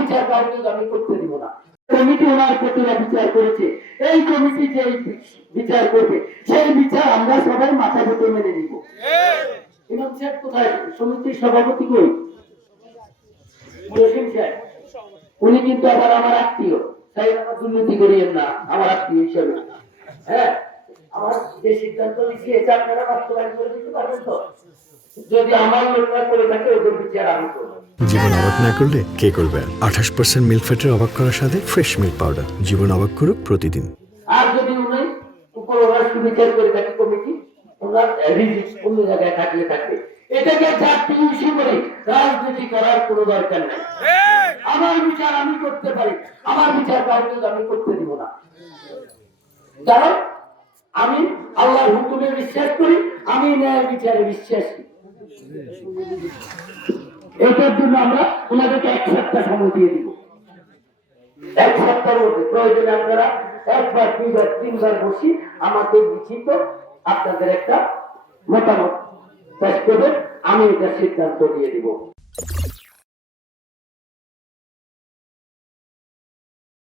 বিচার কার্য আমি করতে দিব না। কমিটি ওনার প্রতিরা বিচার করেছে, এই কমিটি যে বিচার করবে সেই বিচার আমরা সবাই মাথা পেতে মেনে নিব। ইমাম সাহেব কোথায়? সমিতির সভাপতি কই? মুরশিদ সাহেব, উনি কিন্তু আবার আমার আত্মীয়, তাই আমার দুর্নীতি করিয়েন না আমার আত্মীয় হিসেবে। হ্যাঁ, আমার যে সিদ্ধান্ত নিচ্ছি এটা আপনারা বাস্তবায়ন করে দিতে পারবেন তো? যদি আমার লোকরা করে থাকে ওদের বিচার আমি করবো। জীবন অবাক না করলে কে করবে? 28% মিল্ক ফ্যাটের অবাক করার সাথে ফ্রেশ মিল্ক পাউডার। জীবন অবাক করুক প্রতিদিন। আর যদি উনি উপরওয়ালা সুবিচার করে থাকে কমিটি, ওনার রিজিক অন্য জায়গায় থাকলে থাকবে। এটাকে জাতীয় ইস্যু করে রাজনীতি করার কোনো দরকার নেই। আমার বিচার আমি করতে পারি, আমার বিচার কার্য আমি করতে দিব না। কারণ আমি আল্লাহর হুকুমে বিশ্বাস করি, আমি ন্যায় বিচারে বিশ্বাসী। এটার জন্য আমরা ওনাদেরকে 1 সপ্তাহ সময় দিয়ে দিব। 1 সপ্তাহের মধ্যে প্রয়োজনে আপনারা 1 বার 2 বার 3 বার বসি আমাদের লিখিত আপনাদের একটা মতামত পেশ করবেন, আমি এটা সিদ্ধান্ত দিয়ে দিব।